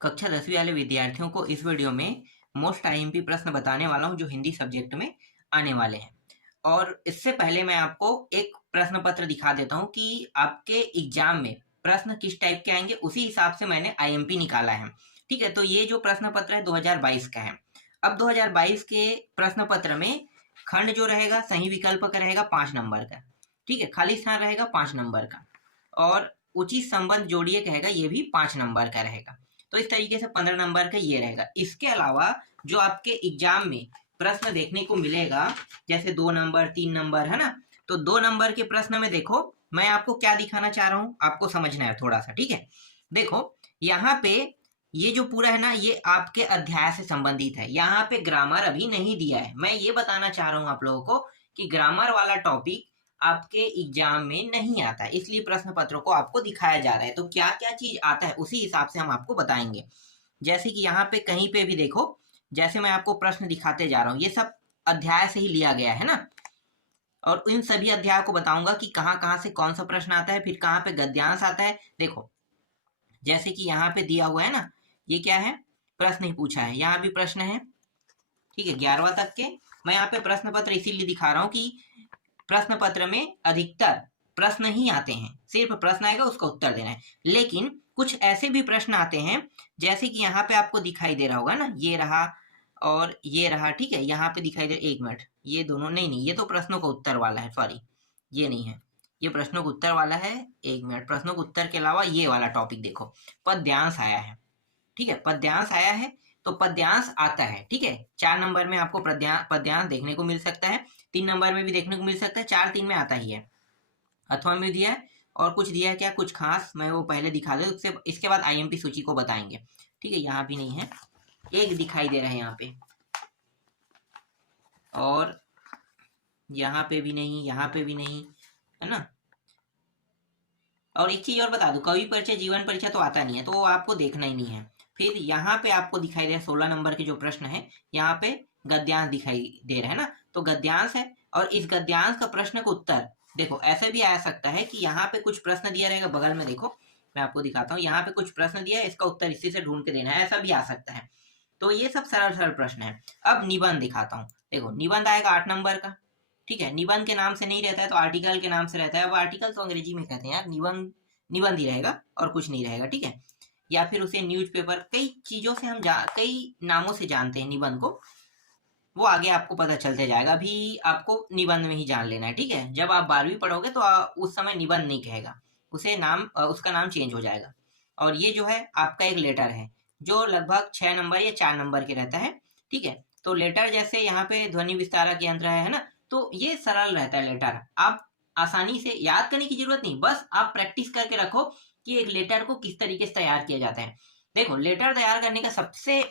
कक्षा 10वीं वाले विद्यार्थियों को इस वीडियो में मोस्ट आईएमपी प्रश्न बताने वाला हूं जो हिंदी सब्जेक्ट में आने वाले हैं। और इससे पहले मैं आपको एक प्रश्न पत्र दिखा देता हूं कि आपके एग्जाम में प्रश्न किस टाइप के आएंगे, उसी हिसाब से मैंने आईएमपी निकाला है। ठीक है, तो ये जो प्रश्न पत्र है 2022 का है। अब 2022 के प्रश्न पत्र में खंड जो रहेगा सही विकल्प का रहेगा 5 नंबर का। ठीक है, खाली स्थान रहेगा 5 नंबर का, और उचित संबंध जोड़िए कहेगा ये भी 5 नंबर का रहेगा। तो इस तरीके से 15 नंबर का ये रहेगा। इसके अलावा जो आपके एग्जाम में प्रश्न देखने को मिलेगा, जैसे 2 नंबर 3 नंबर है ना, तो 2 नंबर के प्रश्न में देखो मैं आपको क्या दिखाना चाह रहा हूं, आपको समझना है थोड़ा सा। ठीक है, देखो यहाँ पे ये जो पूरा है ना, ये आपके अध्याय से संबंधित है। यहाँ पे ग्रामर अभी नहीं दिया है। मैं ये बताना चाह रहा हूँ आप लोगों को कि ग्रामर वाला टॉपिक आपके एग्जाम में नहीं आता है, इसलिए प्रश्न पत्रों को आपको दिखाया जा रहा है। तो क्या क्या चीज आता है उसी हिसाब से हम आपको बताएंगे। जैसे कि यहाँ पे कहीं पे भी देखो, जैसे मैं आपको प्रश्न दिखाते जा रहा हूँ, ये सब अध्याय से ही लिया गया है ना, और इन सभी अध्याय को बताऊंगा कि कहाँ कहाँ से कौन सा प्रश्न आता है, फिर कहाँ पे गद्यांश आता है। देखो जैसे कि यहाँ पे दिया हुआ है ना, ये क्या है, प्रश्न ही पूछा है, यहाँ भी प्रश्न है। ठीक है, 11वां तक के। मैं यहाँ पे प्रश्न पत्र इसीलिए दिखा रहा हूँ कि प्रश्न पत्र में अधिकतर प्रश्न ही आते हैं, सिर्फ प्रश्न आएगा उसका उत्तर देना है। लेकिन कुछ ऐसे भी प्रश्न आते हैं, जैसे कि यहाँ पे आपको दिखाई दे रहा होगा ना, ये रहा और ये रहा। ठीक है, यहाँ पे दिखाई दे, एक मिनट, ये दोनों नहीं, ये तो प्रश्नों का उत्तर वाला है, सॉरी ये नहीं है, ये प्रश्नों का उत्तर वाला है। एक मिनट, प्रश्नों का उत्तर के अलावा ये वाला टॉपिक देखो, पद्यांश आया है। ठीक है, पद्यांश आया है, तो पद्यांश आता है। ठीक है, 4 नंबर में आपको पद्यांश देखने को मिल सकता है, 3 नंबर में भी देखने को मिल सकता है, 4 3 में आता ही है। अथवा में दिया है, और कुछ दिया है क्या, कुछ खास, मैं वो पहले दिखा दे, उससे इसके बाद आईएमपी सूची को बताएंगे। ठीक है, यहाँ भी नहीं है, एक दिखाई दे रहा है यहाँ पे, और यहाँ पे भी नहीं, यहाँ पे भी नहीं, है ना। और एक चीज और बता दूं, कवि परिचय जीवन परिचय तो आता नहीं है, तो वो आपको देखना ही नहीं है। फिर यहाँ पे आपको दिखाई दे रहा है 16 नंबर के जो प्रश्न है, यहाँ पे गद्यांश दिखाई दे रहा है ना, तो गद्यांश है। और इस गद्यांश का प्रश्न का उत्तर देखो ऐसे भी आ सकता है कि यहाँ पे कुछ प्रश्न दिया रहेगा, बगल में देखो मैं आपको दिखाता हूँ, यहाँ पे कुछ प्रश्न दिया है, इसका उत्तर इसी से ढूंढ के देना है, ऐसा भी आ सकता है। तो ये सब सरल सरल प्रश्न है। अब निबंध दिखाता हूँ, देखो निबंध आएगा 8 नंबर का। ठीक है, निबंध के नाम से नहीं रहता है, तो आर्टिकल के नाम से रहता है। अब आर्टिकल तो अंग्रेजी में कहते हैं यार, निबंध निबंध ही रहेगा और कुछ नहीं रहेगा। ठीक है, या फिर उसे न्यूज़पेपर, कई चीजों से हम कई नामों से जानते हैं निबंध को, वो आगे आपको पता चलते जाएगा। अभी आपको निबंध में ही जान लेना है। ठीक है, जब आप 12वीं पढ़ोगे तो उस समय निबंध नहीं कहेगा, उसे नाम उसका नाम चेंज हो जाएगा। और ये जो है आपका एक लेटर है, जो लगभग 6 नंबर या 4 नंबर के रहता है। ठीक है, तो लेटर जैसे यहाँ पे ध्वनि विस्तारक यंत्र है ना, तो ये सरल रहता है लेटर, आप आसानी से याद करने की जरूरत नहीं, बस आप प्रैक्टिस करके रखो कि एक लेटर को किस तरीके से तैयार किया जाता है। देखो लेटर तैयार करने का सबसे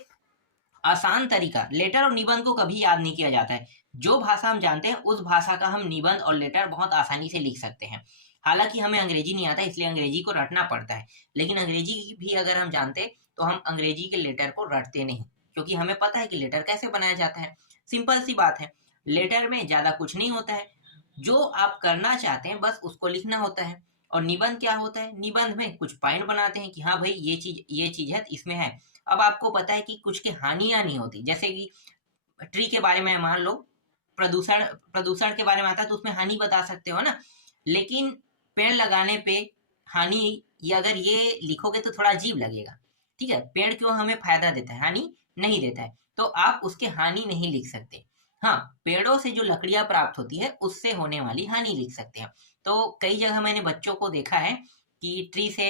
आसान तरीका, लेटर और निबंध को कभी याद नहीं किया जाता है। जो भाषा हम जानते हैं उस भाषा का हम निबंध और लेटर बहुत आसानी से लिख सकते हैं। हालांकि हमें अंग्रेजी नहीं आता, इसलिए अंग्रेजी को रटना पड़ता है, लेकिन अंग्रेजी भी अगर हम जानते तो हम अंग्रेजी के लेटर को रटते नहीं, क्योंकि हमें पता है कि लेटर कैसे बनाया जाता है। सिंपल सी बात है, लेटर में ज्यादा कुछ नहीं होता है, जो आप करना चाहते हैं बस उसको लिखना होता है। और निबंध क्या होता है, निबंध में कुछ पॉइंट बनाते हैं कि हाँ भाई ये चीज है, इसमें है। अब आपको पता है कि कुछ की हानियां नहीं होती, जैसे कि ट्री के बारे में मान लो, प्रदूषण प्रदूषण के बारे में आता है तो उसमें हानि बता सकते हो ना, लेकिन पेड़ लगाने पे हानि, ये अगर ये लिखोगे तो थोड़ा अजीब लगेगा। ठीक है, पेड़ क्यों हमें फायदा देता है, हानि नहीं देता है, तो आप उसके हानि नहीं लिख सकते। हाँ, पेड़ों से जो लकड़ियां प्राप्त होती है उससे होने वाली हानि लिख सकते हैं। तो कई जगह मैंने बच्चों को देखा है कि ट्री से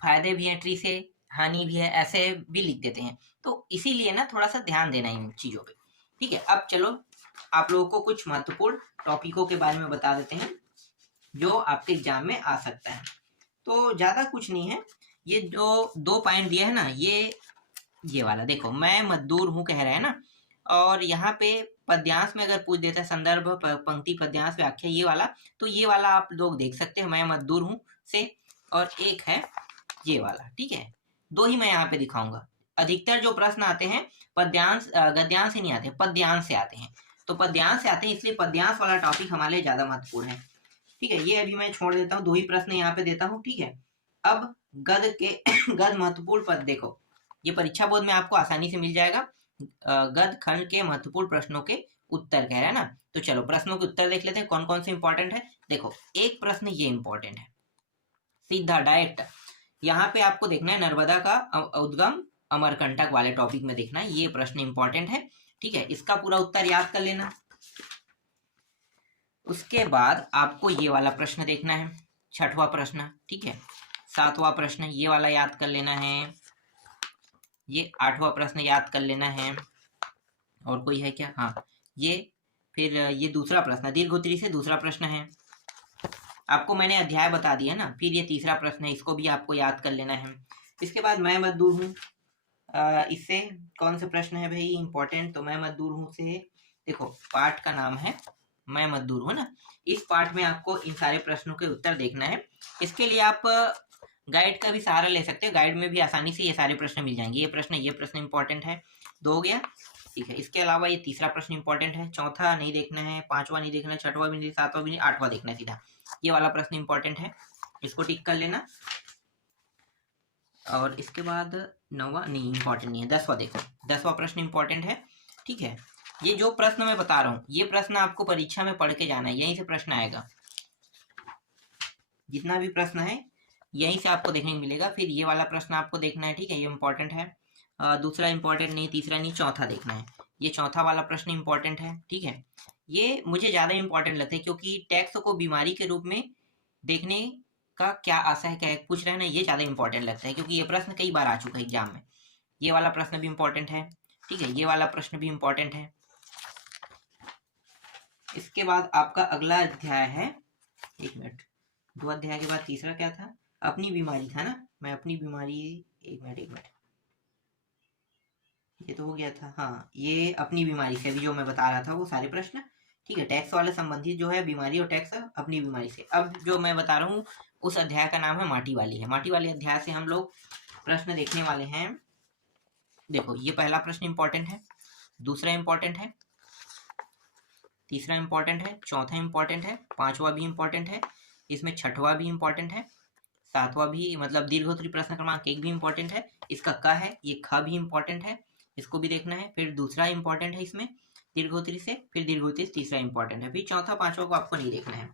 फायदे भी हैं, ट्री से हानि भी है, ऐसे भी लिख देते हैं। तो इसीलिए ना थोड़ा सा ध्यान देना इन चीजों पे। ठीक है, अब चलो आप लोगों को कुछ महत्वपूर्ण टॉपिकों के बारे में बता देते हैं जो आपके एग्जाम में आ सकता है। तो ज्यादा कुछ नहीं है, ये जो 2 पॉइंट दिए है ना, ये वाला देखो, मैं मजदूर हूँ कह रहा है ना, और यहाँ पे पद्यांश में अगर पूछ देता है संदर्भ पंक्ति पद्यांश व्याख्या, ये वाला, तो ये वाला आप लोग देख सकते हैं, मैं मजदूर हूँ से, और एक है ये वाला। ठीक है, 2 ही मैं यहाँ पे दिखाऊंगा। अधिकतर जो प्रश्न आते हैं पद्यांश गद्यांश से नहीं आते, पद्यांश से आते हैं, तो पद्यांश से आते हैं, इसलिए पद्यांश वाला टॉपिक हमारे लिए ज्यादा महत्वपूर्ण है। ठीक है, ये अभी मैं छोड़ देता हूँ, 2 ही प्रश्न यहाँ पे देता हूँ। ठीक है, अब गद के गद महत्वपूर्ण पद देखो, ये परीक्षा बोर्ड में आपको आसानी से मिल जाएगा। गद्य खंड के महत्वपूर्ण प्रश्नों के उत्तर कह रहा है ना। तो चलो प्रश्नों के उत्तर देख लेते हैं कौन कौन से इंपॉर्टेंट है। देखो एक प्रश्न ये इंपॉर्टेंट है, सीधा डायरेक्ट यहाँ पे आपको देखना है, नर्मदा का उद्गम अमरकंटक वाले टॉपिक में देखना है, ये प्रश्न इंपॉर्टेंट है। ठीक है, इसका पूरा उत्तर याद कर लेना। उसके बाद आपको ये वाला प्रश्न देखना है, छठवां प्रश्न। ठीक है, सातवां प्रश्न ये वाला याद कर लेना है, ये आठवां प्रश्न याद कर लेना है। और कोई है क्या? हाँ, ये फिर ये दूसरा प्रश्न, दीर्घोत्तरी से दूसरा प्रश्न है। आपको मैंने अध्याय बता दिया ना। फिर ये तीसरा प्रश्न है, इसको भी आपको याद कर लेना है। इसके बाद मैं मत दूर हूँ, इससे कौन सा प्रश्न है भाई इंपॉर्टेंट? तो मैं मत दूर हूँ से देखो पाठ का नाम है मैं मत दूर हूँ ना। इस पाठ में आपको इन सारे प्रश्नों के उत्तर देखना है। इसके लिए आप गाइड का भी सहारा ले सकते हो, गाइड में भी आसानी से ये सारे प्रश्न मिल जाएंगे। ये प्रश्न इंपॉर्टेंट है, 2 हो गया। ठीक है, इसके अलावा ये तीसरा प्रश्न इंपॉर्टेंट है, चौथा नहीं देखना है, पांचवा नहीं देखना है, छठवां भी नहीं, सातवां भी नहीं, आठवां देखना है सीधा। ये वाला प्रश्न इंपॉर्टेंट है, इसको टिक कर लेना। और इसके बाद 9वां नहीं इंपॉर्टेंट नहीं है, 10वां देखो, 10वां प्रश्न इंपॉर्टेंट है। ठीक है, ये जो प्रश्न मैं बता रहा हूँ ये प्रश्न आपको परीक्षा में पढ़ के जाना है, यहीं से प्रश्न आएगा। जितना भी प्रश्न है यहीं से आपको देखने को मिलेगा। फिर ये वाला प्रश्न आपको देखना है। ठीक है, ये इंपॉर्टेंट है। दूसरा इंपॉर्टेंट नहीं, तीसरा नहीं, चौथा देखना है। ये चौथा वाला प्रश्न इंपॉर्टेंट है। ठीक है, ये मुझे ज़्यादा इंपॉर्टेंट लगता है क्योंकि टैक्स को बीमारी के रूप में देखने का क्या आशा है, क्या पूछ रहे हैं ना, ये ज़्यादा इंपॉर्टेंट लगता है क्योंकि ये प्रश्न कई बार आ चुका है एग्जाम में। ये वाला प्रश्न भी इंपॉर्टेंट है। ठीक है, ये वाला प्रश्न भी इंपॉर्टेंट है। इसके बाद आपका अगला अध्याय है, 1 मिनट, 2 अध्याय के बाद तीसरा क्या था? अपनी बीमारी था ना। मैं अपनी बीमारी, 1 मिनट, ये तो हो गया था। हाँ, ये अपनी बीमारी से भी जो मैं बता रहा था वो सारे प्रश्न। ठीक है, टैक्स वाले संबंधित जो है बीमारी और टैक्स अपनी बीमारी से। अब जो मैं बता रहा हूँ उस अध्याय का नाम है माटी वाली है। माटी वाले अध्याय से हम लोग प्रश्न देखने वाले हैं। देखो ये पहला प्रश्न इंपॉर्टेंट है, दूसरा इंपॉर्टेंट है, तीसरा इंपॉर्टेंट है, चौथा इंपॉर्टेंट है, पांचवा भी इंपॉर्टेंट है, इसमें छठवां भी इंपॉर्टेंट है, सातवां भी मतलब दीर्घोत्तरी प्रश्न क्रमांक 1 भी इंपॉर्टेंट है। इसका क है, ये ख भी इंपॉर्टेंट है, इसको भी देखना है। फिर दूसरा इंपॉर्टेंट है इसमें दीर्घोत्तरी से, फिर दीर्घोत्तरी से तीसरा इंपॉर्टेंट है, फिर चौथा पांचवा को आपको नहीं देखना है।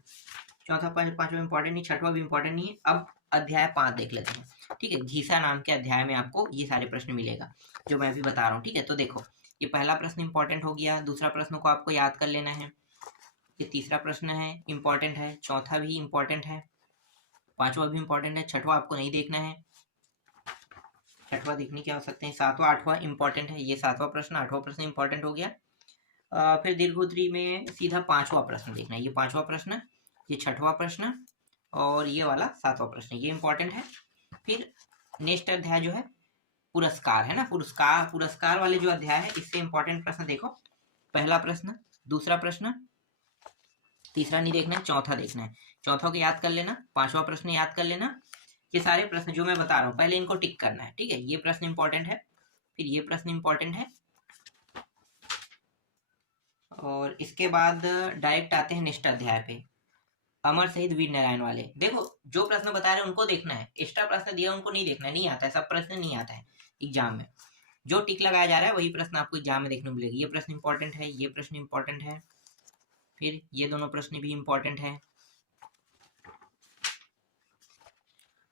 चौथा पांचवा इंपॉर्टेंट नहीं, छठवा भी इंपॉर्टेंट नहीं है। अब अध्याय 5 देख लेते हैं। ठीक है, घीसा नाम के अध्याय में आपको ये सारे प्रश्न मिलेगा जो मैं अभी बता रहा हूँ। ठीक है, तो देखो ये पहला प्रश्न इंपॉर्टेंट हो गया, दूसरा प्रश्न को आपको याद कर लेना है। ये तीसरा प्रश्न है इंपॉर्टेंट है, चौथा भी इंपॉर्टेंट है, पांचवा भी इंपॉर्टेंट है, छठवा आपको नहीं देखना है। छठवा देखने की आवश्यकता है, सातवां आठवां इंपॉर्टेंट है। ये सातवां प्रश्न, आठवां प्रश्न इंपॉर्टेंट हो गया। फिर दीर्घोत्तरी में सीधा पांचवा प्रश्न देखना है, ये पांचवा प्रश्न, ये छठवां प्रश्न और ये वाला सातवां प्रश्न, ये इंपॉर्टेंट है। फिर नेक्स्ट अध्याय जो है पुरस्कार है ना, पुरस्कार वाले जो अध्याय है इससे इंपॉर्टेंट प्रश्न देखो, पहला प्रश्न, दूसरा प्रश्न, तीसरा नहीं देखना है, चौथा देखना है। चौथा को याद कर लेना, पांचवा प्रश्न याद कर लेना। ये सारे प्रश्न जो मैं बता रहा हूँ पहले इनको टिक करना है। ठीक है, ये प्रश्न इंपॉर्टेंट है, फिर ये प्रश्न इंपॉर्टेंट है, और इसके बाद डायरेक्ट आते हैं नेक्स्ट अध्याय पे, अमर शहीद वीर नारायण वाले। देखो जो प्रश्न बता रहे हैं उनको देखना है, एक्स्ट्रा प्रश्न दिया उनको नहीं देखना, नहीं आता है, सब प्रश्न नहीं आता है एग्जाम में। जो टिक लगाया जा रहा है वही प्रश्न आपको एग्जाम में देखने को मिलेगी। ये प्रश्न इंपॉर्टेंट है, ये प्रश्न इंपॉर्टेंट है, फिर ये दोनों प्रश्न भी इंपॉर्टेंट है,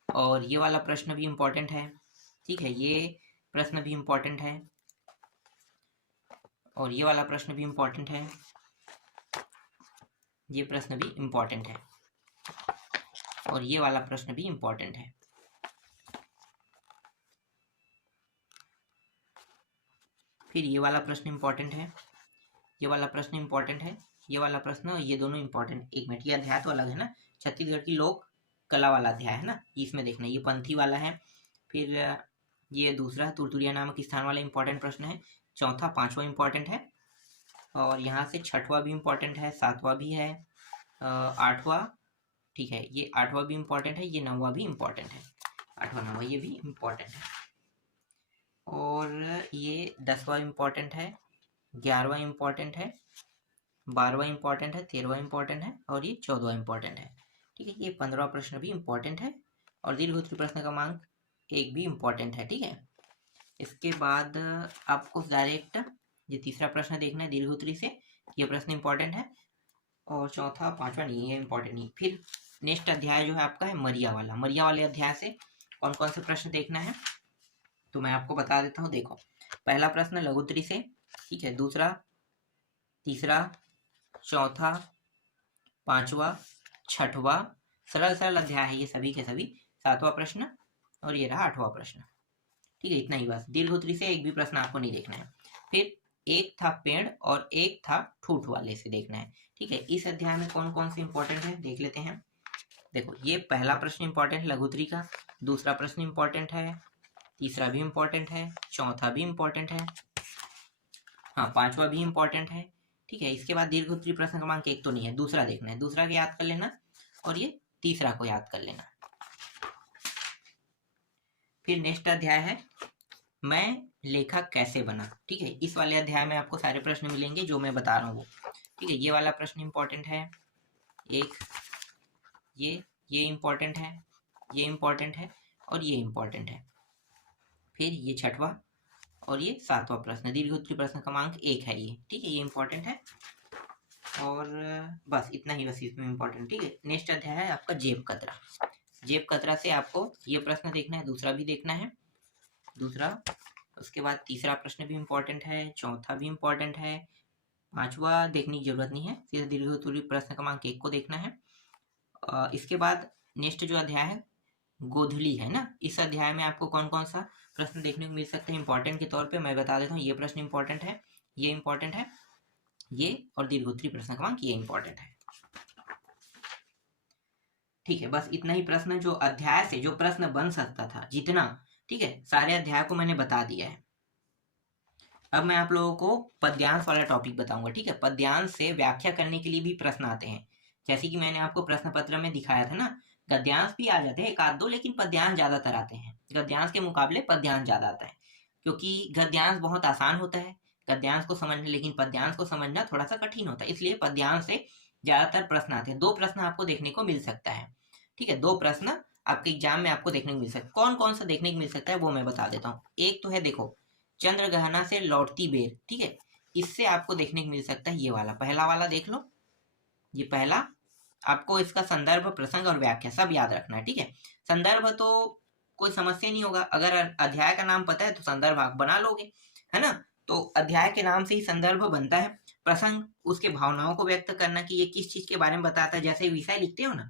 और ये वाला प्रश्न भी इंपॉर्टेंट है। ठीक है, ये प्रश्न भी इंपॉर्टेंट है, और ये वाला प्रश्न भी इंपॉर्टेंट है, ये प्रश्न भी इंपॉर्टेंट है, और ये वाला प्रश्न भी इंपॉर्टेंट है। फिर ये वाला प्रश्न इंपॉर्टेंट है, ये वाला प्रश्न इंपॉर्टेंट है, ये वाला प्रश्न और ये दोनों इंपॉर्टेंट। 1 मिनट, ये अध्याय तो अलग है ना, छत्तीसगढ़ की लोक कला वाला अध्याय है ना, इसमें देखना, ये पंथी वाला है। फिर ये दूसरा तुरतुरिया नामक स्थान वाला इंपॉर्टेंट प्रश्न है, चौथा पांचवा इंपॉर्टेंट है, और यहाँ से छठवां भी इंपॉर्टेंट है, सातवां भी है, आठवां, ठीक है, ये आठवां भी इंपॉर्टेंट है, ये नौवां भी इंपॉर्टेंट है, आठवां नौवां ये भी इंपॉर्टेंट है, और ये 10वां इंपॉर्टेंट है, 11वां इंपॉर्टेंट है, 12वां इंपॉर्टेंट है, 13वां इंपॉर्टेंट है, और ये 14वां इंपॉर्टेंट है। ठीक है, ये 15वां प्रश्न भी इंपॉर्टेंट है, और दीर्घोत्तरी प्रश्न क्रमांक 1 भी इंपॉर्टेंट है। ठीक है, इसके बाद आपको डायरेक्ट ये तीसरा प्रश्न देखना है दीर्घोत्तरी से, ये प्रश्न इंपॉर्टेंट है, और चौथा पांचवा नहीं, ये इंपॉर्टेंट नहीं। फिर नेक्स्ट अध्याय जो है आपका है मरिया वाला। मरिया वाले अध्याय से कौन कौन से प्रश्न देखना है तो मैं आपको बता देता हूँ। देखो, पहला प्रश्न लघुत्तरी से, ठीक है, दूसरा, तीसरा, चौथा, पांचवा, छठवा, सरल सरल अध्याय है ये सभी के सभी, सातवां प्रश्न, और ये रहा आठवां प्रश्न। ठीक है, इतना ही बस। दीर्घोत्तरी से एक भी प्रश्न आपको नहीं देखना है। फिर एक था पेड़ और एक था ठूठ वाले से देखना है। ठीक है, इस अध्याय में कौन कौन से इंपॉर्टेंट है देख लेते हैं। देखो, ये पहला प्रश्न इंपॉर्टेंट है लघुत्तरी का, दूसरा प्रश्न इंपॉर्टेंट है, तीसरा भी इंपॉर्टेंट है, चौथा भी इंपॉर्टेंट है, हाँ पांचवा भी इंपॉर्टेंट है। ठीक है, इसके बाद दीर्घोत्तरी प्रश्न क्रमांक 1 तो नहीं है, दूसरा देखना है, दूसरा को याद कर लेना और ये तीसरा को याद कर लेना। फिर नेक्स्ट अध्याय है मैं लेखक कैसे बना। ठीक है, इस वाले अध्याय में आपको सारे प्रश्न मिलेंगे जो मैं बता रहा हूँ वो। ठीक है, ये वाला प्रश्न इंपॉर्टेंट है, एक ये इंपॉर्टेंट है, ये इंपॉर्टेंट है और ये इंपॉर्टेंट है। फिर ये छठवा और ये सातवां प्रश्न, दीर्घोत्तरी प्रश्न क्रमांक 1 है ये। ठीक है, ये इंपॉर्टेंट है और बस इतना ही, बस इसमें इंपॉर्टेंट। ठीक है, नेक्स्ट अध्याय है आपका जेब कतरा। जेब कतरा से आपको ये प्रश्न देखना है, दूसरा भी देखना है, दूसरा, उसके बाद तीसरा प्रश्न भी इंपॉर्टेंट है, चौथा भी इंपॉर्टेंट है, पांचवा देखने की जरूरत नहीं है, सीधा दीर्घोत्तरी प्रश्न क्रमांक 1 को देखना है। इसके बाद नेक्स्ट जो अध्याय है गोधली है ना, इस अध्याय में आपको कौन कौन सा प्रश्न देखने को मिल सकते हैं इंपॉर्टेंट के तौर पे मैं बता देता हूँ। ये प्रश्न इंपॉर्टेंट है, ये इंपॉर्टेंट है, ये और दीर्घोत्तरी प्रश्न क्रमांक ये इंपॉर्टेंट है। ठीक है, बस इतना ही प्रश्न जो अध्याय से जो प्रश्न बन सकता था जितना, ठीक है, सारे अध्याय को मैंने बता दिया है। अब मैं आप लोगों को पद्यांश वाला टॉपिक बताऊंगा। ठीक है, पद्यांश से व्याख्या करने के लिए भी प्रश्न आते हैं, जैसे कि मैंने आपको प्रश्न पत्र में दिखाया था ना, गद्यांश भी आ जाते हैं एक आध दो, लेकिन पद्यांश ज्यादातर आते हैं। गद्यांश के मुकाबले पद्यांश ज्यादा आता है, क्योंकि गद्यांश बहुत आसान होता है गद्यांश को समझना, लेकिन पद्यांश को समझना थोड़ा सा कठिन होता है, इसलिए पद्यांश से ज्यादातर प्रश्न आते हैं। 2 प्रश्न आपको देखने को मिल सकता है। ठीक है, 2 प्रश्न आपके एग्जाम में आपको देखने को मिल सकता है। कौन कौन सा देखने को मिल सकता है वो मैं बता देता हूँ। एक तो है, देखो, चंद्रग्रहण से लौटती बेर। ठीक है, इससे आपको देखने को मिल सकता है ये वाला, पहला वाला देख लो, ये पहला। आपको इसका संदर्भ, प्रसंग और व्याख्या सब याद रखना है। ठीक है, संदर्भ तो कोई समस्या नहीं होगा, अगर अध्याय का नाम पता है तो संदर्भ आप बना लोगे, है ना। तो अध्याय के नाम से ही संदर्भ बनता है। प्रसंग उसके भावनाओं को व्यक्त करना कि ये किस चीज के बारे में बताता है। जैसे विषय लिखते हो ना,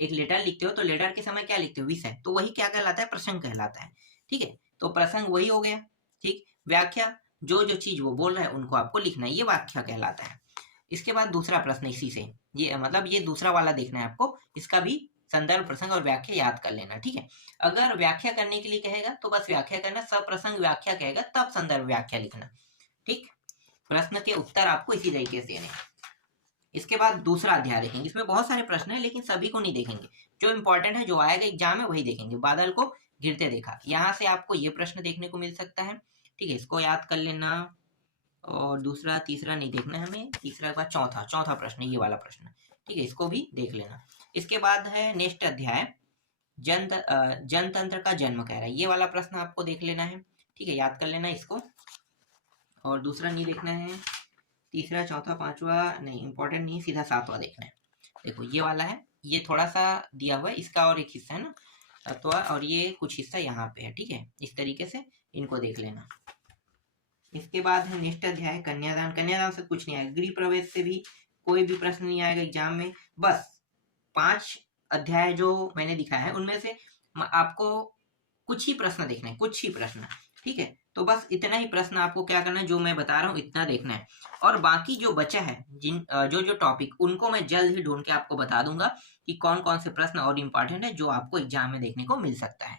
एक लेटर लिखते हो तो लेटर के समय क्या लिखते हो, विषय, तो वही क्या कहलाता है, प्रसंग कहलाता है। ठीक है, तो प्रसंग वही हो गया। ठीक, व्याख्या, जो जो चीज वो बोल रहा है उनको आपको लिखना है, ये व्याख्या कहलाता है। इसके बाद दूसरा प्रश्न इसी से, ये मतलब ये दूसरा वाला देखना है आपको, इसका भी संदर्भ, प्रसंग और व्याख्या याद कर लेना। ठीक है, अगर व्याख्या करने के लिए कहेगा तो बस व्याख्या करना, सब प्रसंग व्याख्या कहेगा तब संदर्भ व्याख्या लिखना। ठीक, प्रश्न के उत्तर आपको इसी तरीके से देने। इसके बाद दूसरा अध्याय देखेंगे, इसमें बहुत सारे प्रश्न हैं लेकिन सभी को नहीं देखेंगे, जो इंपॉर्टेंट है, जो आएगा एग्जाम में वही देखेंगे। बादल को गिरते देखा, यहाँ से आपको ये प्रश्न देखने को मिल सकता है। ठीक है, इसको याद कर लेना, और दूसरा तीसरा नहीं देखना है हमें, तीसरा के बाद चौथा प्रश्न, ये वाला प्रश्न। ठीक है, इसको भी देख लेना। इसके बाद है नेक्स्ट अध्याय जनतंत्र का जन्म कह रहा है, ये वाला प्रश्न आपको देख लेना है। ठीक है, याद कर लेना इसको, और दूसरा नहीं देखना है, तीसरा, चौथा, पांचवा नहीं, इंपॉर्टेंट नहीं, सीधा सातवां देखना है। देखो, ये वाला है, ये थोड़ा सा दिया हुआ है, इसका और एक हिस्सा है ना तत्वा, और ये कुछ हिस्सा यहाँ पे है। ठीक है, इस तरीके से इनको देख लेना। इसके बाद है नेक्स्ट अध्याय कन्यादान। कन्यादान से कुछ नहीं आएगा, गृह प्रवेश से भी कोई भी प्रश्न नहीं आएगा एग्जाम में। बस 5 अध्याय जो मैंने दिखाया है उनमें से आपको कुछ ही प्रश्न देखने हैं, कुछ ही प्रश्न। ठीक है, तो बस इतना ही प्रश्न आपको क्या करना है, जो मैं बता रहा हूँ इतना देखना है, और बाकी जो बचा है जो टॉपिक, उनको मैं जल्द ही ढूंढ के आपको बता दूंगा कि कौन कौन से प्रश्न और इम्पोर्टेंट है जो आपको एग्जाम में देखने को मिल सकता है।